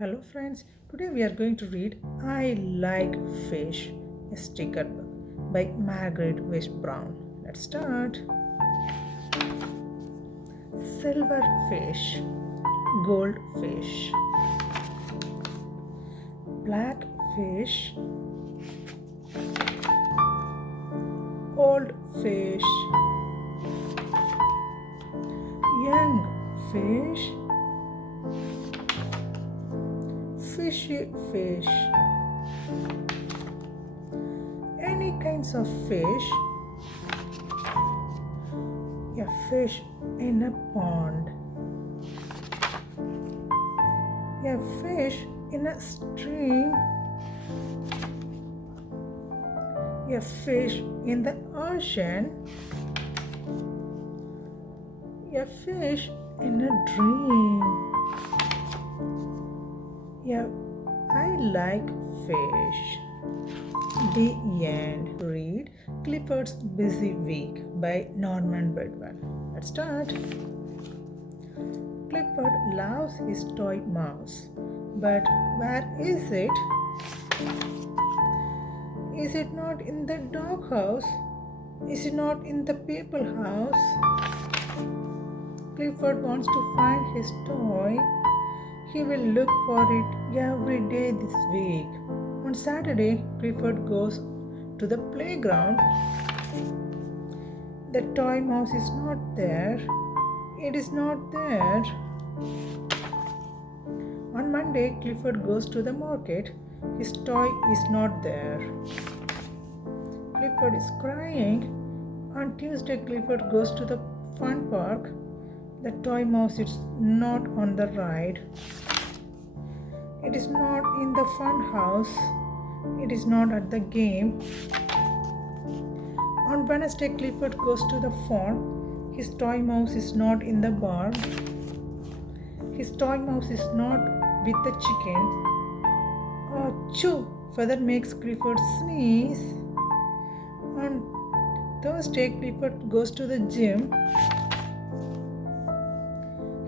Hello friends, today we are going to read I Like Fish, a sticker book by Margaret West Brown. Let's start. Silver fish, gold fish, black fish, old fish, young fish, fishy fish, any kinds of fish, a fish in a pond, a fish in a stream, a fish in the ocean, a fish in a dream. Yeah, I like fish. The end. Read Clifford's Busy Week by Norman Bedwell. Let's start. Clifford loves his toy mouse, but where is it? Is it not in the doghouse? Is it not in the people house? Clifford wants to find his toy. He will look for it every day this week. On Saturday, Clifford goes to the playground. The toy mouse is not there. It is not there. On Monday, Clifford goes to the market. His toy is not there. Clifford is crying. On Tuesday, Clifford goes to the fun park. The toy mouse is not on the ride. It is not in the fun house. It is not at the game. On Wednesday, Clifford goes to the farm. His toy mouse is not in the barn. His toy mouse is not with the chickens. Oh, choo! Feather makes Clifford sneeze. On Thursday, Clifford goes to the gym.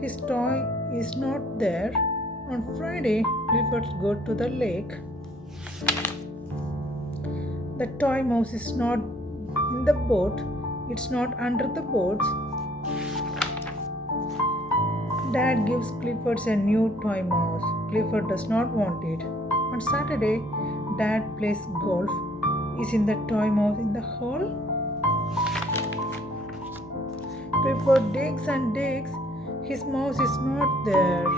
His toy is not there. On Friday, Clifford goes to the lake. The toy mouse is not in the boat. It's not under the boats. Dad gives Clifford a new toy mouse. Clifford does not want it. On Saturday, Dad plays golf. Is in the toy mouse in the hole? Clifford digs and digs. His mouse is not there.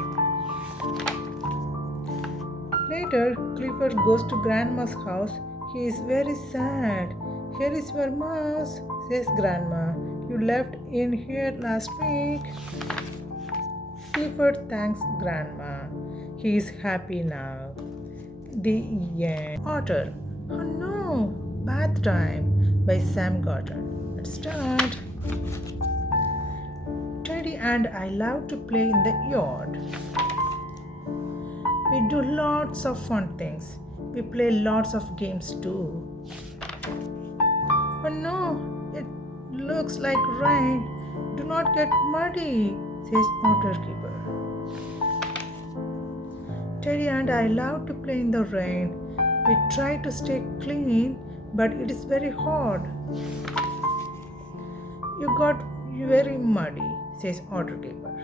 Later, Clifford goes to Grandma's house. He is very sad. Here is your mouse, says Grandma. You left in here last week. Clifford thanks Grandma. He is happy now. The end. Otter. Oh no! Bath Time by Sam Gordon. Let's start. Teddy and I love to play in the yard. We do lots of fun things. We play lots of games too. Oh no, it looks like rain. Do not get muddy, says Otter Keeper. Teddy and I love to play in the rain. We try to stay clean, but it is very hard. You got very muddy, says Otter Keeper.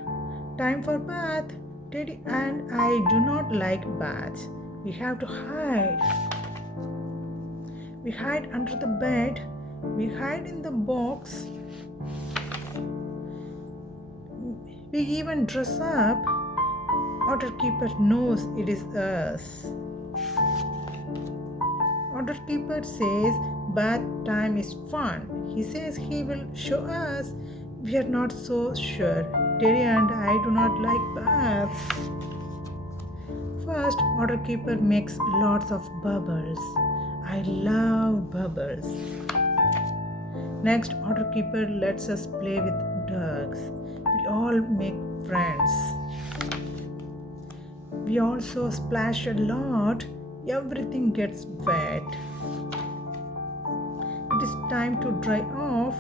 Time for bath. Teddy and I do not like baths. We have to hide. We hide under the bed. We hide in the box. We even dress up. Otter Keeper knows it is us. Otter Keeper says bath time is fun. He says he will show us. We are not so sure. Terry and I do not like baths. First, Otter Keeper makes lots of bubbles. I love bubbles. Next, Otter Keeper lets us play with ducks. We all make friends. We also splash a lot. Everything gets wet. It is time to dry off.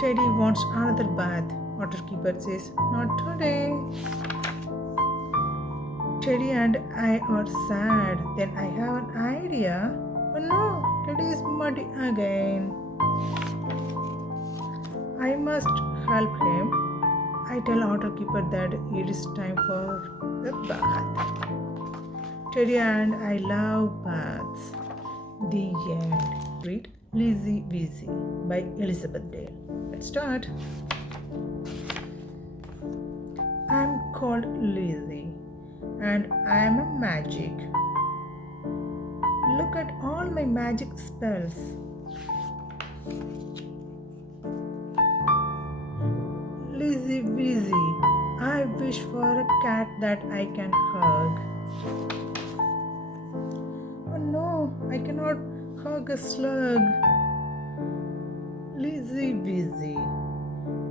Teddy wants another bath. Otter Keeper says, not today. Teddy and I are sad. Then I have an idea. Oh no, Teddy is muddy again. I must help him. I tell Otter Keeper that it is time for the bath. Teddy and I love baths. The end. Read Lizzie Weezy by Elizabeth Dale. Let's start. I'm called Lizzie and I am a magic. Look at all my magic spells. Lizzie Weezy, I wish for a cat that I can hug. Oh no, I cannot hug a slug. Lizzie Weezy,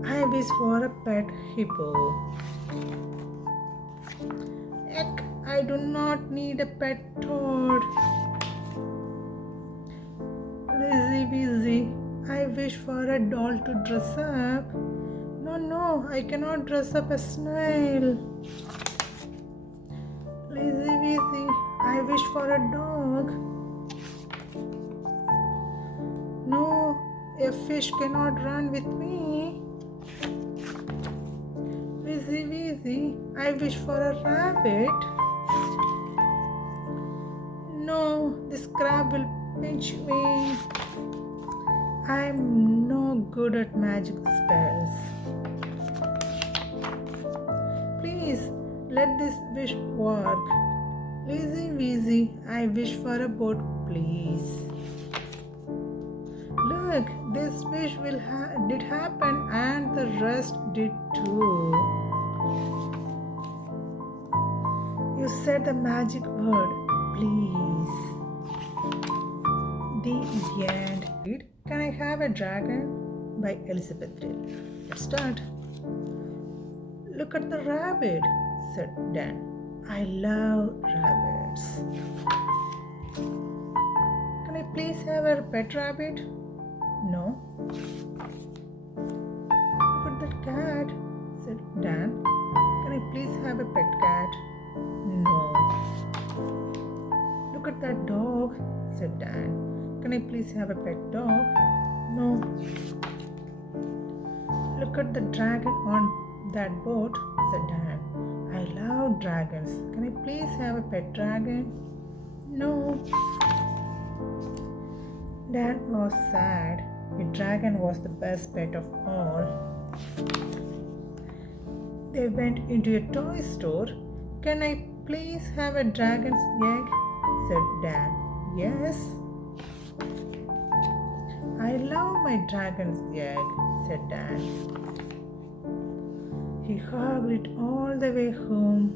I wish for a pet hippo. Heck, I do not need a pet toad. Lizzie Weezy, I wish for a doll to dress up. No, I cannot dress up a snail. Lizzie Weezy, I wish for a dog. No, a fish cannot run with me. Lizzie Weezy, I wish for a rabbit. No, this crab will pinch me. I'm no good at magic spells. Please, let this wish work. Lizzie Weezy, I wish for a boat, please. Look, this wish did happen and the rest did too. You said the magic word, please. The end. Can I have a dragon? By Elizabeth Dale. Let's start. Look at the rabbit, said Dan. I love rabbits. Can I please have a pet rabbit? No. Look at that cat, said Dan. Can I please have a pet cat? No. Look at that dog, said Dan. Can I please have a pet dog? No. Look at the dragon on that boat, said Dan. I love dragons. Can I please have a pet dragon? No. Dan was sad. A dragon was the best pet of all. They went into a toy store. Can I please have a dragon's egg? Said Dan. Yes. I love my dragon's egg, said Dan. He hugged it all the way home.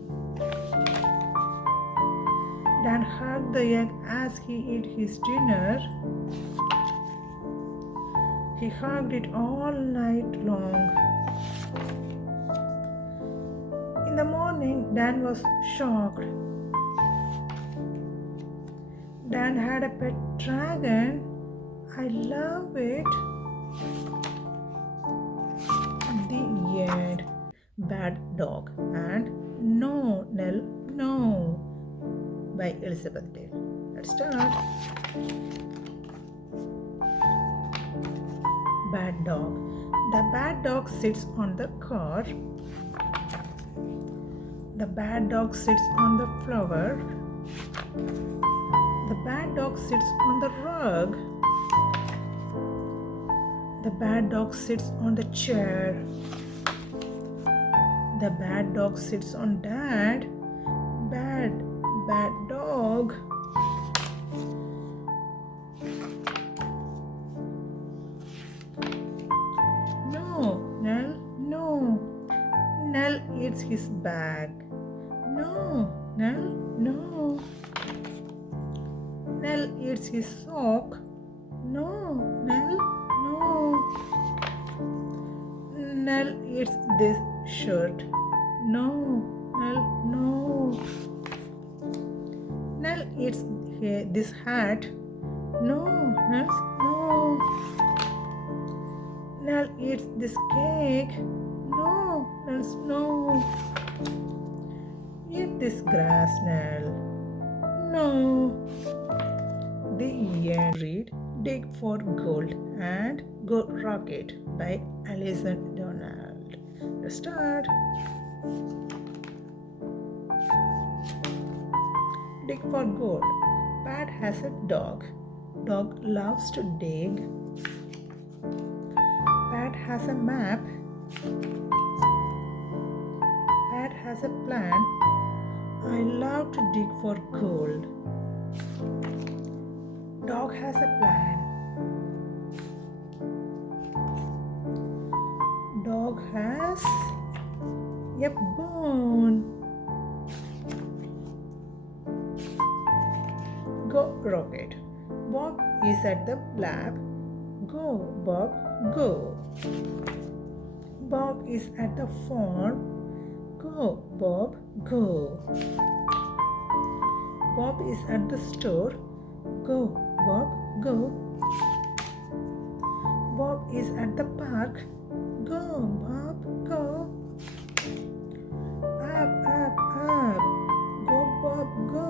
Dan hugged the egg as he ate his dinner. He hugged it all night long. In the morning, Dan was shocked. Dan had a pet dragon. I love it. The end. Bad Dog and No, Nell, No by Elizabeth Dale. Let's start. Bad Dog. The bad dog sits on the car. The bad dog sits on the flower. The bad dog sits on the rug. The bad dog sits on the chair. The bad dog sits on Dad. Bad dog. No, Nell, no. Nell eats his bag. No, Nell, no. Nell eats his sock. No, Nell, no. Nell eats this shirt. No, Nell, no. Nell eats this hat. No, Nell, no. Nell eats this cake. No, Nell, no. Eat this grass, Nell. No. The end. Read Dig for Gold and Go Rocket by Alison Donald. Let's start. Dig for gold. Pat has a dog. Dog loves to dig. Pat has a map. Pat has a plan. I love to dig for gold. Dog has a plan. Dog has a bone. Go Rocket. Bob is at the lab. Go Bob, go. Bob is at the farm. Go Bob, go. Bob is at the store. Go Bob, go. Bob is at the park. Go Bob, go. Up, up. Go Bob, go.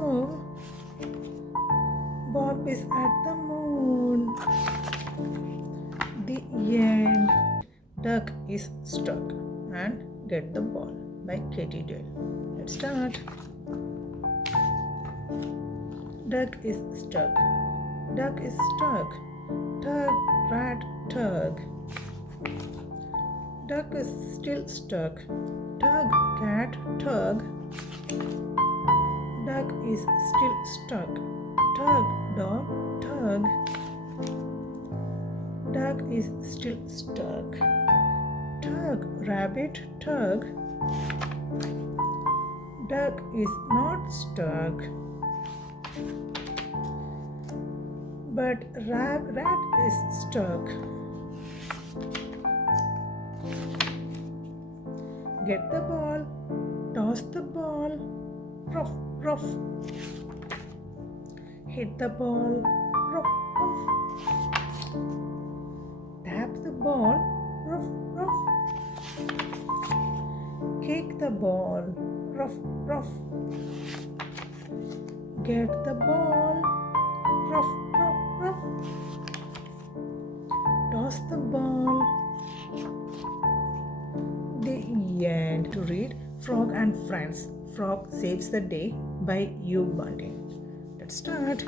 Bob is at the moon. The end. Duck is stuck and Get the Ball by Katie Dale. Let's start. Duck is stuck. Duck is stuck. Tug, rat, tug. Duck is still stuck. Tug, cat, tug. Duck is still stuck. Tug, dog, tug. Duck is still stuck. Tug, rabbit, tug. Duck is not stuck. But rat is stuck. Get the ball. Toss the ball. Ruff, ruff. Hit the ball. Ruff, ruff. Tap the ball. Ruff, ruff. Kick the ball. Ruff, ruff. Get the ball. Ruff, ruff, ruff. Toss the ball. The end. To read Frog and Friends. Frog Saves the Day by Hugh Bunting. Let's start.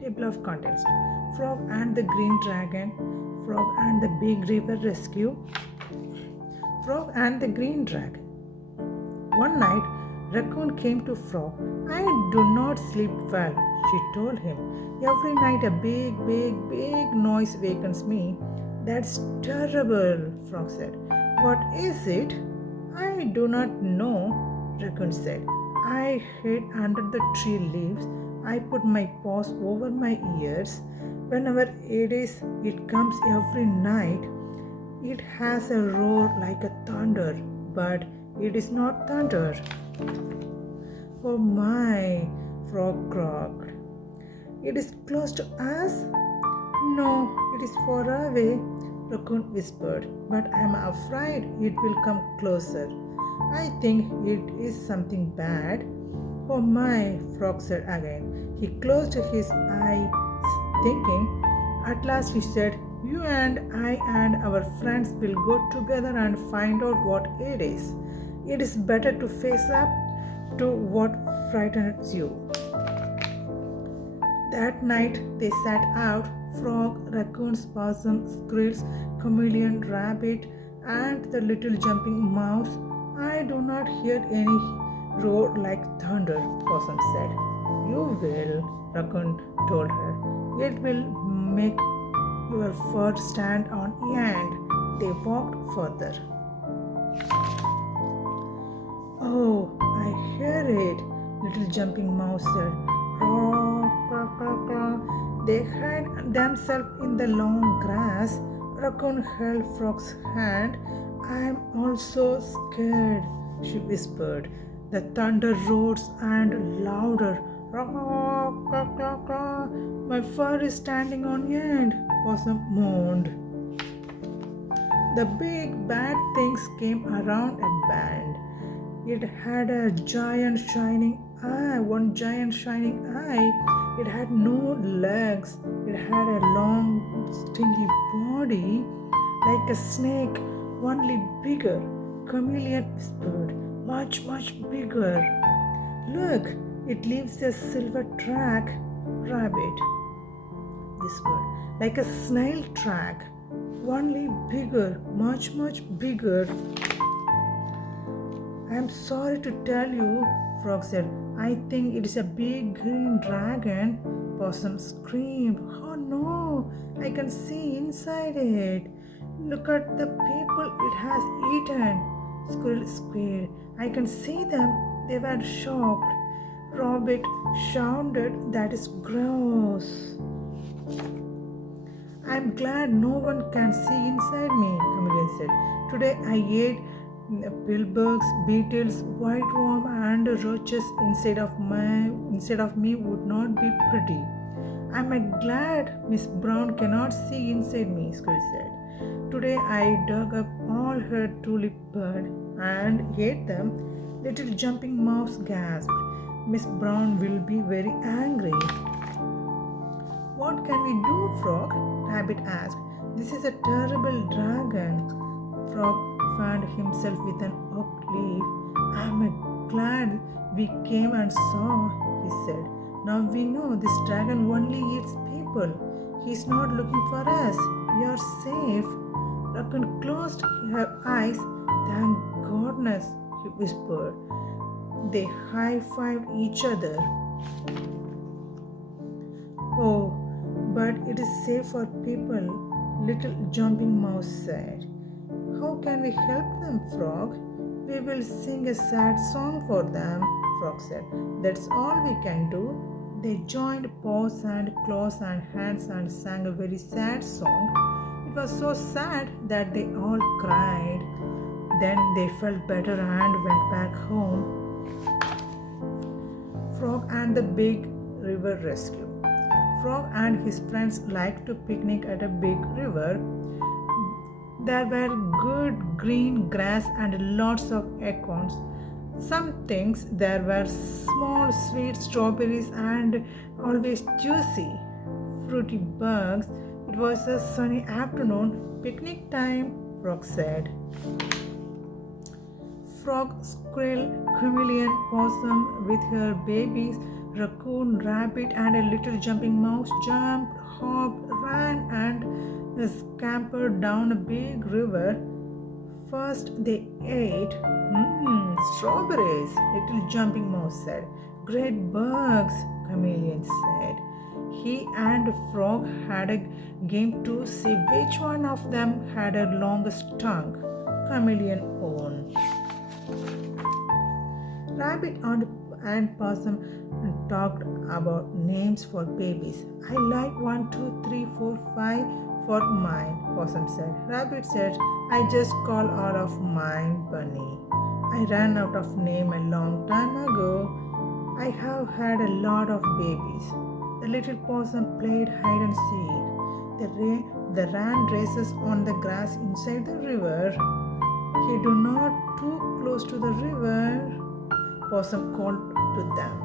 Table of contents. Frog and the Green Dragon. Frog and the Big River Rescue. Frog and the Green Dragon. One night, Raccoon came to Frog. I do not sleep well, she told him. Every night a big noise wakens me. That's terrible, Frog said. What is it? I do not know, Raccoon said. I hid under the tree leaves. I put my paws over my ears. Whenever it comes every night. It has a roar like a thunder, but it is not thunder. Oh my, Frog croaked. It is close to us? No, it is far away, Raccoon whispered, but I am afraid it will come closer. I think it is something bad. Oh my, Frog said again. He closed his eyes, thinking. At last he said, You and I and our friends will go together and find out what it is. It is better to face up to what frightens you. That night they set out. Frog, raccoons, possum, squirrels, chameleon, rabbit, and the little jumping mouse. I do not hear any roar like thunder, Possum said. You will, Raccoon told her. It will make your fur stand on end. They walked further. Oh, I hear it, little jumping mouse said. Caw, caw, caw, caw. They hid themselves in the long grass. Raccoon held Frog's hand. I am also scared, she whispered. The thunder roars and louder. Caw, caw, caw, caw. My fur is standing on end, Possum moaned. The big bad things came around a bend. It had a giant shining eye, one giant shining eye. It had no legs. It had a long, stinky body like a snake, only bigger. Chameleon whispered, much, much bigger. Look, it leaves a silver track, rabbit. Whispered, like a snail track, only bigger, much, much bigger. I am sorry to tell you, Frog said. I think it is a big green dragon. Possum screamed. Oh no, I can see inside it. Look at the people it has eaten. Squirrel squealed. I can see them. They were shocked. Rabbit shouted, that is gross. I'm glad no one can see inside me, Chameleon said. Today I ate pillbugs, beetles, whiteworm, and roaches instead of me would not be pretty. I'm glad Miss Brown cannot see inside me, Squirrel said. Today I dug up all her tulip bud and ate them. Little jumping mouse gasped. Miss Brown will be very angry. What can we do, Frog? Rabbit asked. This is a terrible dragon. Frog found himself with an oak leaf. I'm glad we came and saw, he said. Now we know this dragon only eats people. He's not looking for us. We are safe. Raccoon closed her eyes. Thank goodness, he whispered. They high-fived each other. Oh, but it is safe for people, little jumping mouse said. How can we help them, Frog? We will sing a sad song for them, Frog said. That's all we can do. They joined paws and claws and hands and sang a very sad song. It was so sad that they all cried. Then they felt better and went back home. Frog and the Big River Rescue. Frog and his friends liked to picnic at a big river. There were good green grass and lots of acorns. Some things there were small sweet strawberries and always juicy fruity bugs. It was a sunny afternoon. Picnic time, Frog said. Frog, squirrel, chameleon, possum with her babies, raccoon, rabbit, and a little jumping mouse jumped, hopped, ran, and scampered down a big river. First they ate strawberries, little jumping mouse said. Great bugs, chameleon said. He and Frog had a game to see which one of them had a longest tongue. Chameleon won. Rabbit and possum talked about names for babies. I like 1, 2, 3, 4, 5 for mine, Possum said. Rabbit said, I just call all of mine Bunny. I ran out of name a long time ago. I have had a lot of babies. The little possum played hide and seek. They ran races on the grass inside the river. He do not too close to the river, Possum called to them.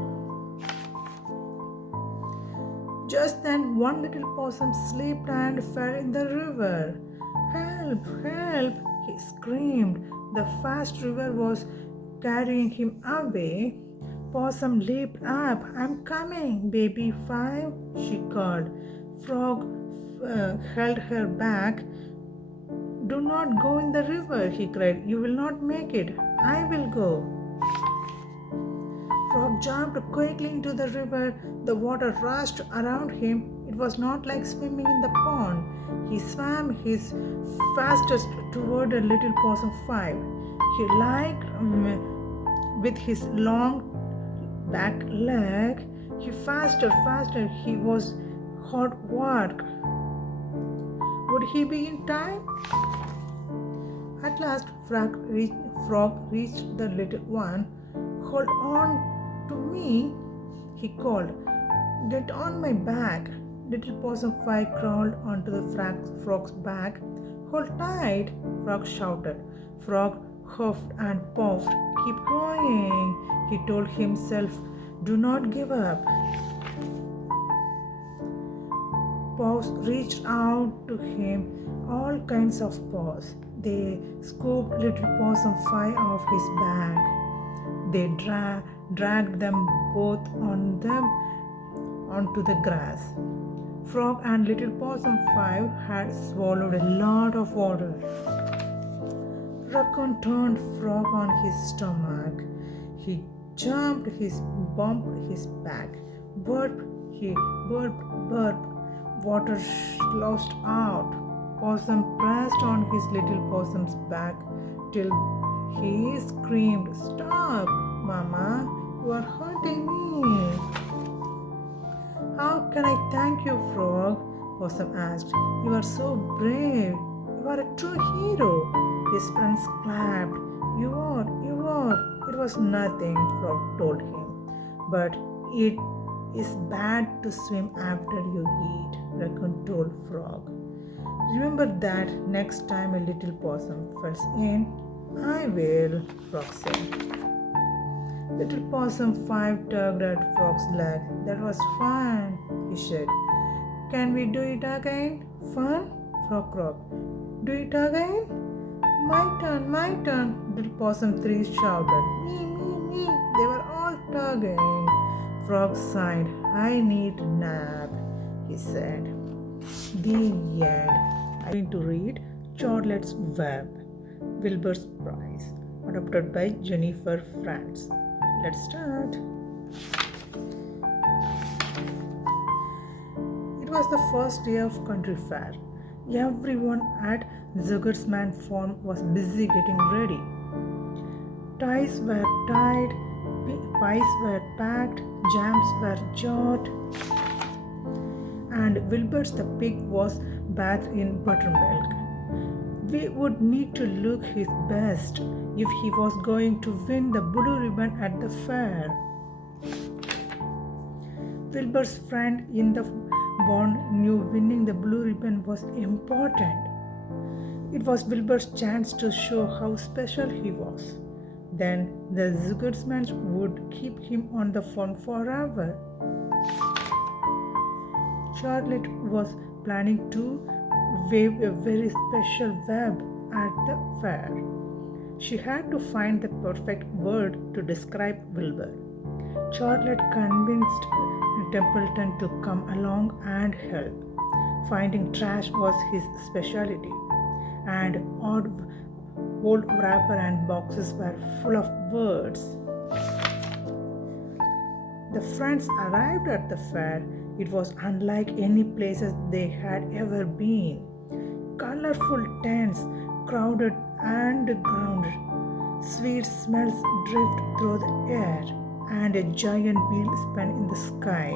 Just then one little possum slipped and fell in the river. Help! Help! He screamed. The fast river was carrying him away. Possum leaped up. I'm coming, baby 5, she called. Frog held her back. Do not go in the river, he cried. You will not make it. I will go. Frog jumped quickly into the river. The water rushed around him. It was not like swimming in the pond. He swam his fastest toward a little possum 5. He liked with his long back leg. He faster. He was hard work. Would he be in time? At last, Frog reached the little one. Hold on to me, he called. Get on my back. Little possum 5 crawled onto the frog's back. Hold tight, Frog shouted. Frog huffed and puffed. Keep going, he told himself. Do not give up. Paws reached out to him, all kinds of paws. They scooped little Possum 5 off his back. They dragged them both onto the grass. Frog and Little Possum 5 had swallowed a lot of water. Raccoon turned Frog on his stomach. He jumped, bumped his back. Burp, he burped, burped. Water sloughed out. Possum pressed on his little possum's back till he screamed, Stop, Mama, you are hurting me. How can I thank you, Frog? Possum asked. You are so brave. You are a true hero. His friends clapped. You are. It was nothing, Frog told him. But it is bad to swim after you eat, Raccoon told Frog. Remember that next time a little possum falls in. I will, Frog said. Little Possum 5 tugged at Frog's leg. That was fun, he said. Can we do it again? Fun? Frog croaked. Do it again? My turn, Little Possum 3 shouted. Me. They were all tugging. Frog sighed. I need a nap, he said. The end. I'm going to read Charlotte's Web, Wilbur's Prize, adapted by Jennifer Frantz. Let's start. It was the first day of country fair. Everyone at Zuckersman Farm was busy getting ready. Ties were tied, pies were packed, jams were jarred, and Wilbur the pig was bathed in buttermilk. We would need to look his best if he was going to win the blue ribbon at the fair. Wilbur's friend in the barn knew winning the blue ribbon was important. It was Wilbur's chance to show how special he was. Then the Zuckersmans would keep him on the farm forever. Charlotte was planning to wave a very special web at the fair. She had to find the perfect word to describe Wilbur. Charlotte convinced Templeton to come along and help. Finding trash was his specialty, and old wrapper and boxes were full of words. The friends arrived at the fair. It was unlike any places they had ever been. Colorful tents crowded underground. Sweet smells drifted through the air, and a giant wheel spun in the sky.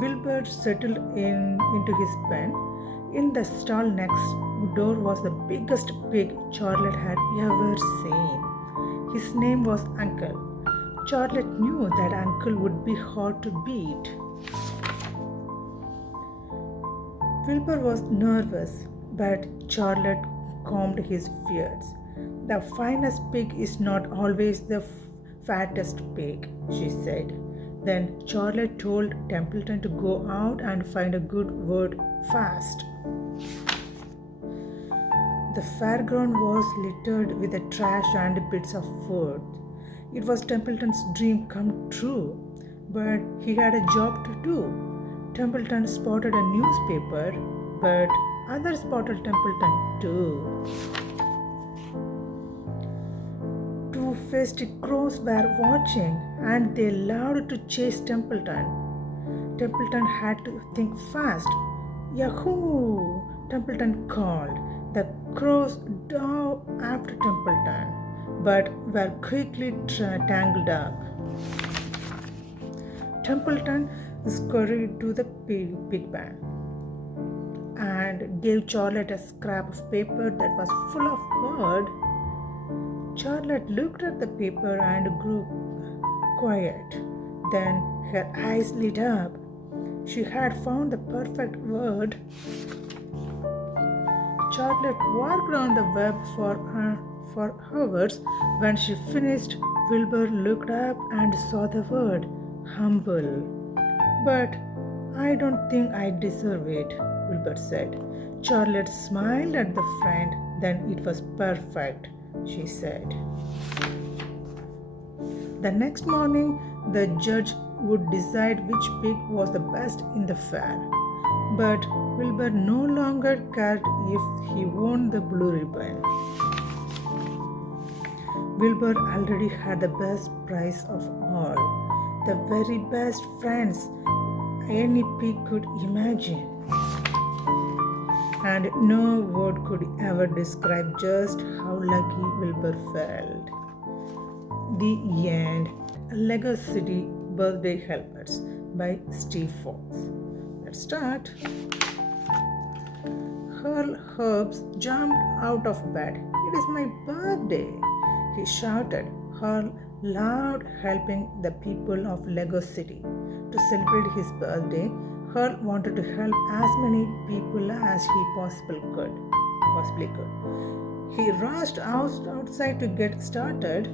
Wilbur settled into his pen. In the stall next door was the biggest pig Charlotte had ever seen. His name was Uncle. Charlotte knew that Uncle would be hard to beat. Wilbur was nervous, but Charlotte calmed his fears. The finest pig is not always the fattest pig, she said. Then Charlotte told Templeton to go out and find a good word fast. The fairground was littered with the trash and bits of wood. It was Templeton's dream come true, but he had a job to do. Templeton spotted a newspaper, but others spotted Templeton too. Two-faced crows were watching, and they loved to chase Templeton. Templeton had to think fast. Yahoo! Templeton called. The crows dove after Templeton, but were quickly tangled up. Templeton scurried to the pig pen and gave Charlotte a scrap of paper that was full of words. Charlotte looked at the paper and grew quiet. Then her eyes lit up. She had found the perfect word. Charlotte worked on the web for hours. When she finished, Wilbur looked up and saw the word humble. But I don't think I deserve it, Wilbur said. Charlotte smiled at the friend. Then it was perfect, she said. The next morning, the judge would decide which pig was the best in the fair. But Wilbur no longer cared if he won the blue ribbon. Wilbur already had the best prize of all, the very best friends any pig could imagine. And no word could ever describe just how lucky Wilbur felt. The end. Lego City Birthday Helpers by Steve Fox. Let's start. Hurl Herbs jumped out of bed. It is my birthday, he shouted. Hurl loved helping the people of Lego City. To celebrate his birthday, Hurl wanted to help as many people as he possibly could. He rushed outside to get started.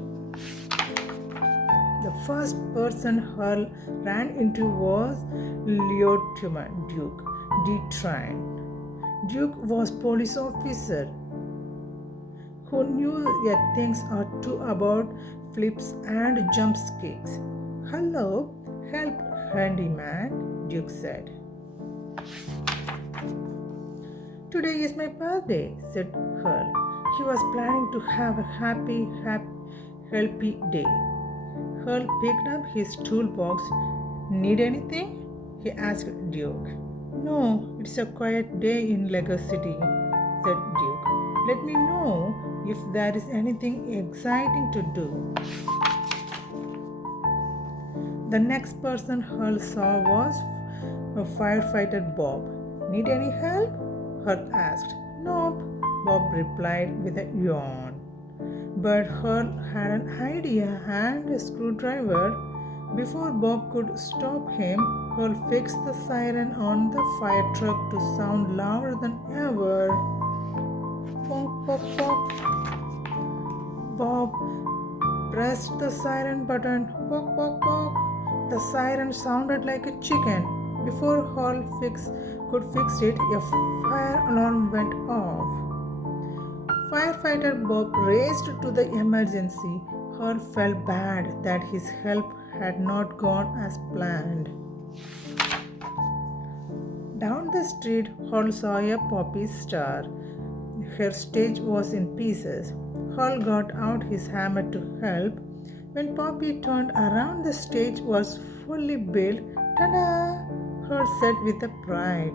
The first person Hurl ran into was Lieutenant Duke Detrain. Duke was police officer who knew a thing or two about flips and jump kicks. Hello, help handyman, Duke said. Today is my birthday, said Hurl. He was planning to have a happy, healthy day. Hurl picked up his toolbox. Need anything? He asked Duke. No, it's a quiet day in Lego City, said Duke. Let me know if there is anything exciting to do. The next person Hurl saw was a firefighter Bob. Need any help? Hurl asked. Nope, Bob replied with a yawn. But Hurl had an idea and a screwdriver. Before Bob could stop him, Hurl fixed the siren on the fire truck to sound louder than ever. Bonk, bonk, bonk. Bob pressed the siren button. Bonk, bonk, bonk. The siren sounded like a chicken. Before Hurl could fix it, a fire alarm went off. Firefighter Bob raced to the emergency. Hurl felt bad that his help had not gone as planned. Down the street, Hurl saw a poppy star. Her stage was in pieces. Hurl got out his hammer to help. When Poppy turned around, the stage was fully built. Ta-da! Hurl said with a pride.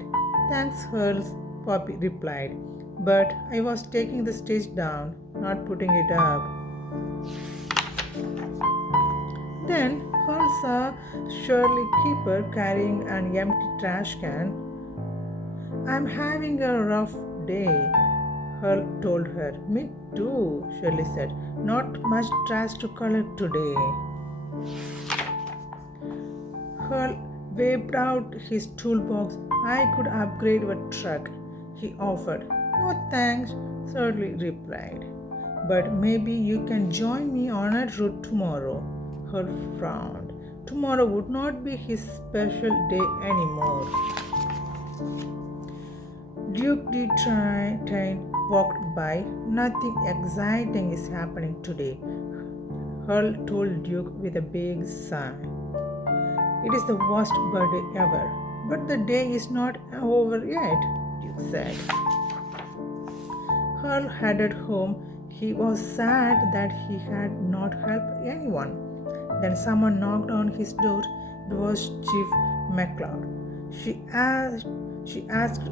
Thanks, Hurl, Poppy replied. But I was taking the stage down, not putting it up. Then Hurl saw Shirley Keeper carrying an empty trash can. I'm having a rough day, Hurl told her. Me too, Shirley said. Not much trash to collect today. Hurl waved out his toolbox. I could upgrade a truck, he offered. No thanks, Shirley replied. But maybe you can join me on a route tomorrow. Hurl frowned. Tomorrow would not be his special day anymore. Duke Detrain walked by. Nothing exciting is happening today, Hurl told Duke with a big sigh. It is the worst birthday ever. But the day is not over yet, Duke said. Hurl headed home. He was sad that he had not helped anyone. Then someone knocked on his door. It was Chief McCloud. She asked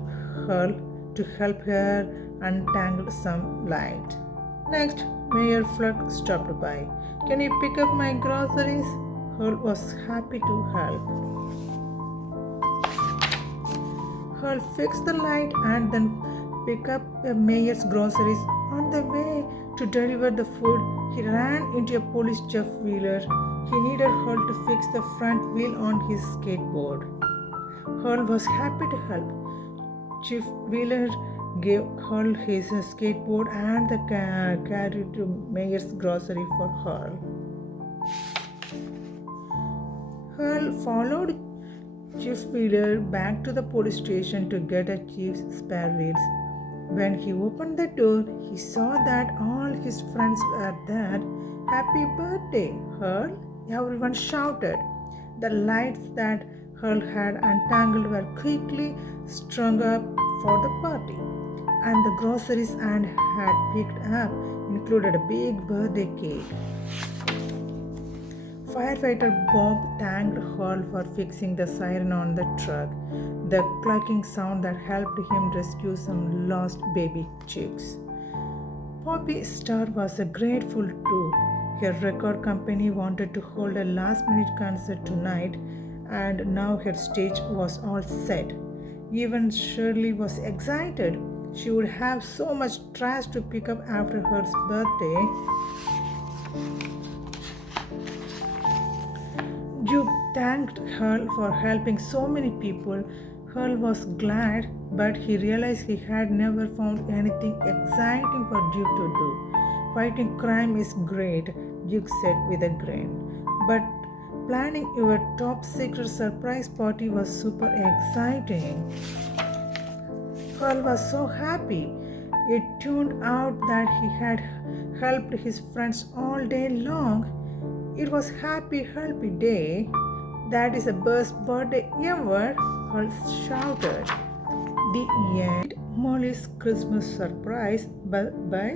Hurl to help her untangle some light. Next, Mayor Flood stopped by. Can you pick up my groceries? Hurl was happy to help. Hurl fixed the light and then picked up the mayor's groceries. On the way to deliver the food, he ran into a police Jeff Wheeler. He needed Hurl to fix the front wheel on his skateboard. Hurl was happy to help. Chief Wheeler gave Hurl his skateboard and the carry to Mayor's grocery for Hurl. Hurl followed Chief Wheeler back to the police station to get a chief's spare wheels. When he opened the door, he saw that all his friends were there. "Happy birthday, Hurl!" everyone shouted. The lights that Hurl had untangled were quickly strung up for the party, and the groceries Anne had picked up included a big birthday cake. Firefighter Bob thanked Hall for fixing the siren on the truck, the clucking sound that helped him rescue some lost baby chicks. Poppy Star was grateful too. Her record company wanted to hold a last-minute concert tonight, and now her stage was all set. Even Shirley was excited. She would have so much trash to pick up after her birthday. Duke thanked Hurl for helping so many people. Hurl was glad, but he realized he had never found anything exciting for Duke to do. "Fighting crime is great," Duke said with a grin. "But planning your top secret surprise party was super exciting." Hurl was so happy. It turned out that he had helped his friends all day long. It was happy day. "That is the best birthday ever," Hurl shouted. The end. Molly's Christmas Surprise by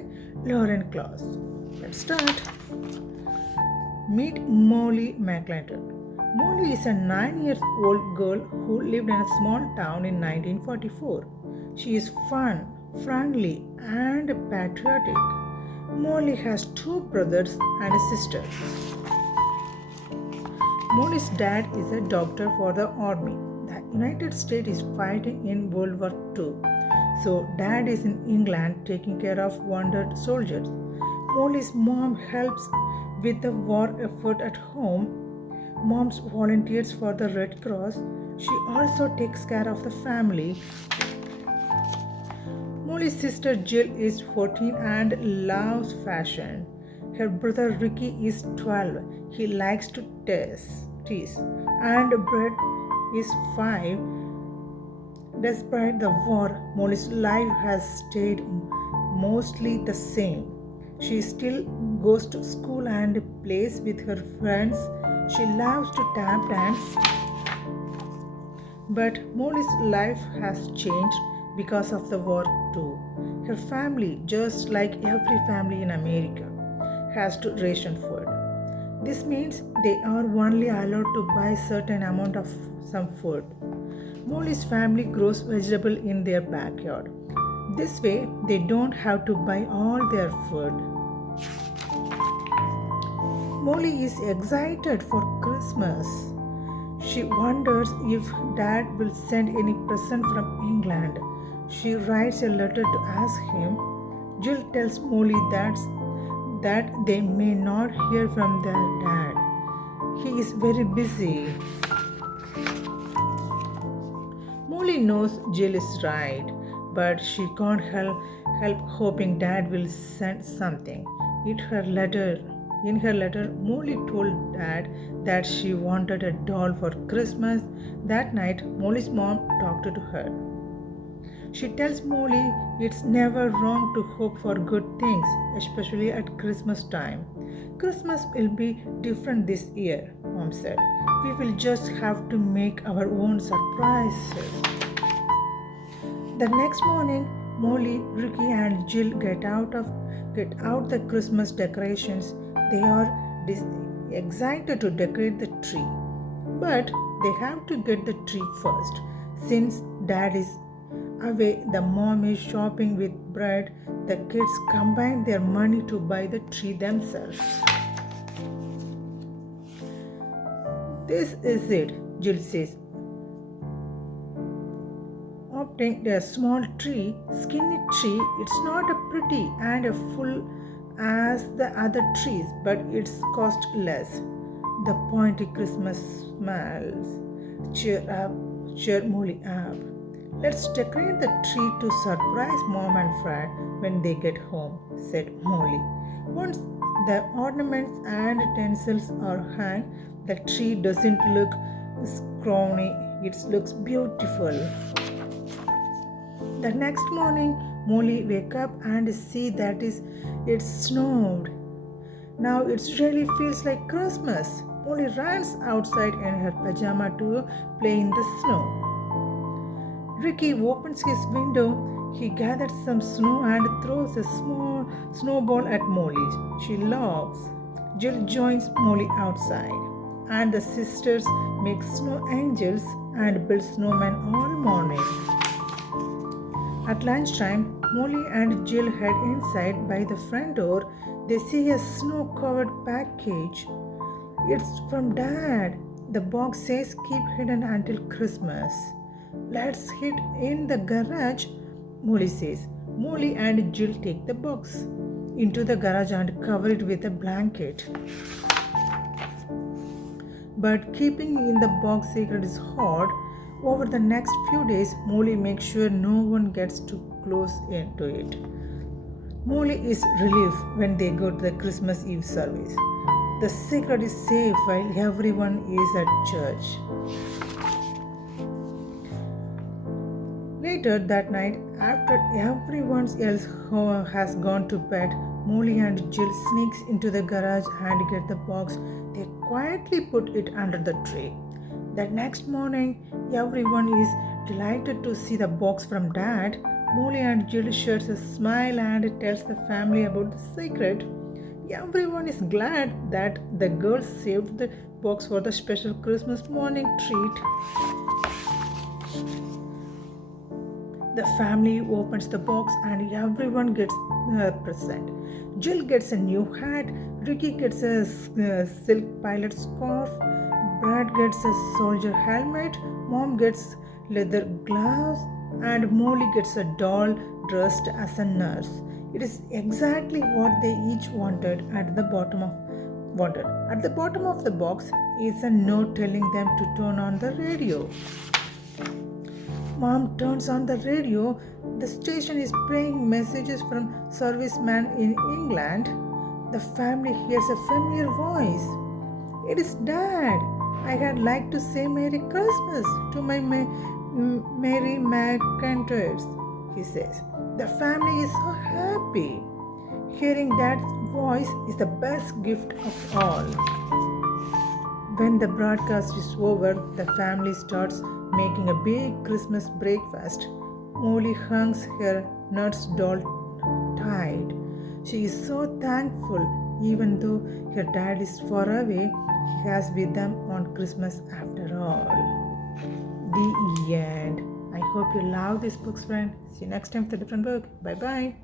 Lauren Claus. Let's start. Meet Molly McClinton. Molly is a 9-year-old girl who lived in a small town in 1944. She is fun, friendly, and patriotic. Molly has 2 brothers and a sister. Molly's dad is a doctor for the army. The United States is fighting in World War II. So dad is in England taking care of wounded soldiers. Molly's mom helps with the war effort at home. Mom's volunteers for the Red Cross. She also takes care of the family. Molly's sister Jill is 14 and loves fashion. Her brother Ricky is 12. He likes to tease. And Brett is 5. Despite the war, Molly's life has stayed mostly the same. She still goes to school and plays with her friends. She loves to tap dance. But Molly's life has changed because of the war too. Her family, just like every family in America, has to ration food. This means they are only allowed to buy certain amount of some food. Molly's family grows vegetable in their backyard. This way, they don't have to buy all their food. Molly is excited for Christmas. She wonders if Dad will send any present from England. She writes a letter to ask him. Jill tells Molly that they may not hear from their dad. He is very busy. Molly knows Jill is right, but she can't help hoping Dad will send something. In her letter, Molly told Dad that she wanted a doll for Christmas. That night, Molly's mom talked to her. She tells Molly it's never wrong to hope for good things, especially at Christmas time. "Christmas will be different this year," Mom said. "We will just have to make our own surprises." The next morning, Molly, Ricky, and Jill get out the Christmas decorations. They are excited to decorate the tree. But they have to get the tree first. Since Dad is away, the mom is shopping with Brett. The kids combine their money to buy the tree themselves. "This is it," Jill says, opting a small tree, skinny tree. It's not a pretty and a full as the other trees, but it's cost less. The pointy Christmas smells cheer Molly up. Let's decorate the tree to surprise Mom and Fred when they get home, said Molly. Once the ornaments and tinsels are hung, the tree doesn't look scrawny, it looks beautiful. The next morning, Molly wake up and see that it snowed. Now it really feels like Christmas. Molly runs outside in her pajama to play in the snow. Ricky opens his window. He gathers some snow and throws a small snowball at Molly. She laughs. Jill joins Molly outside, and the sisters make snow angels and build snowmen all morning. At lunchtime, Molly and Jill head inside. By the front door. They see a snow-covered package. It's from Dad. The box says keep hidden until Christmas. Let's hid in the garage, Molly says. Molly and Jill take the box into the garage and cover it with a blanket. But keeping in the box secret is hard. Over the next few days, Molly makes sure no one gets too close into it. Molly is relieved when they go to the Christmas Eve service. The secret is safe while everyone is at church. Later that night, after everyone else has gone to bed, Molly and Jill sneaks into the garage and get the box. They quietly put it under the tree. The next morning, everyone is delighted to see the box from Dad. Molly and Jill shares a smile and tells the family about the secret. Everyone is glad that the girls saved the box for the special Christmas morning treat. The family opens the box and everyone gets a present. Jill gets a new hat, Ricky gets a silk pilot scarf, Brad gets a soldier helmet, Mom gets leather gloves, and Molly gets a doll dressed as a nurse. It is exactly what they each wanted. At the bottom of the box is a note telling them to turn on the radio. Mom turns on the radio. The station is playing messages from servicemen in England. The family hears a familiar voice. It is Dad. I had liked to say Merry Christmas to my Mary McIntyres, he says. The family is so happy. Hearing Dad's voice is the best gift of all. When the broadcast is over, the family starts making a big Christmas breakfast. Molly hangs her nurse doll tight. She is so thankful, even though her dad is far away, he has with them on Christmas after all. The end. I hope you love these books, friend. See you next time with a different book. Bye bye.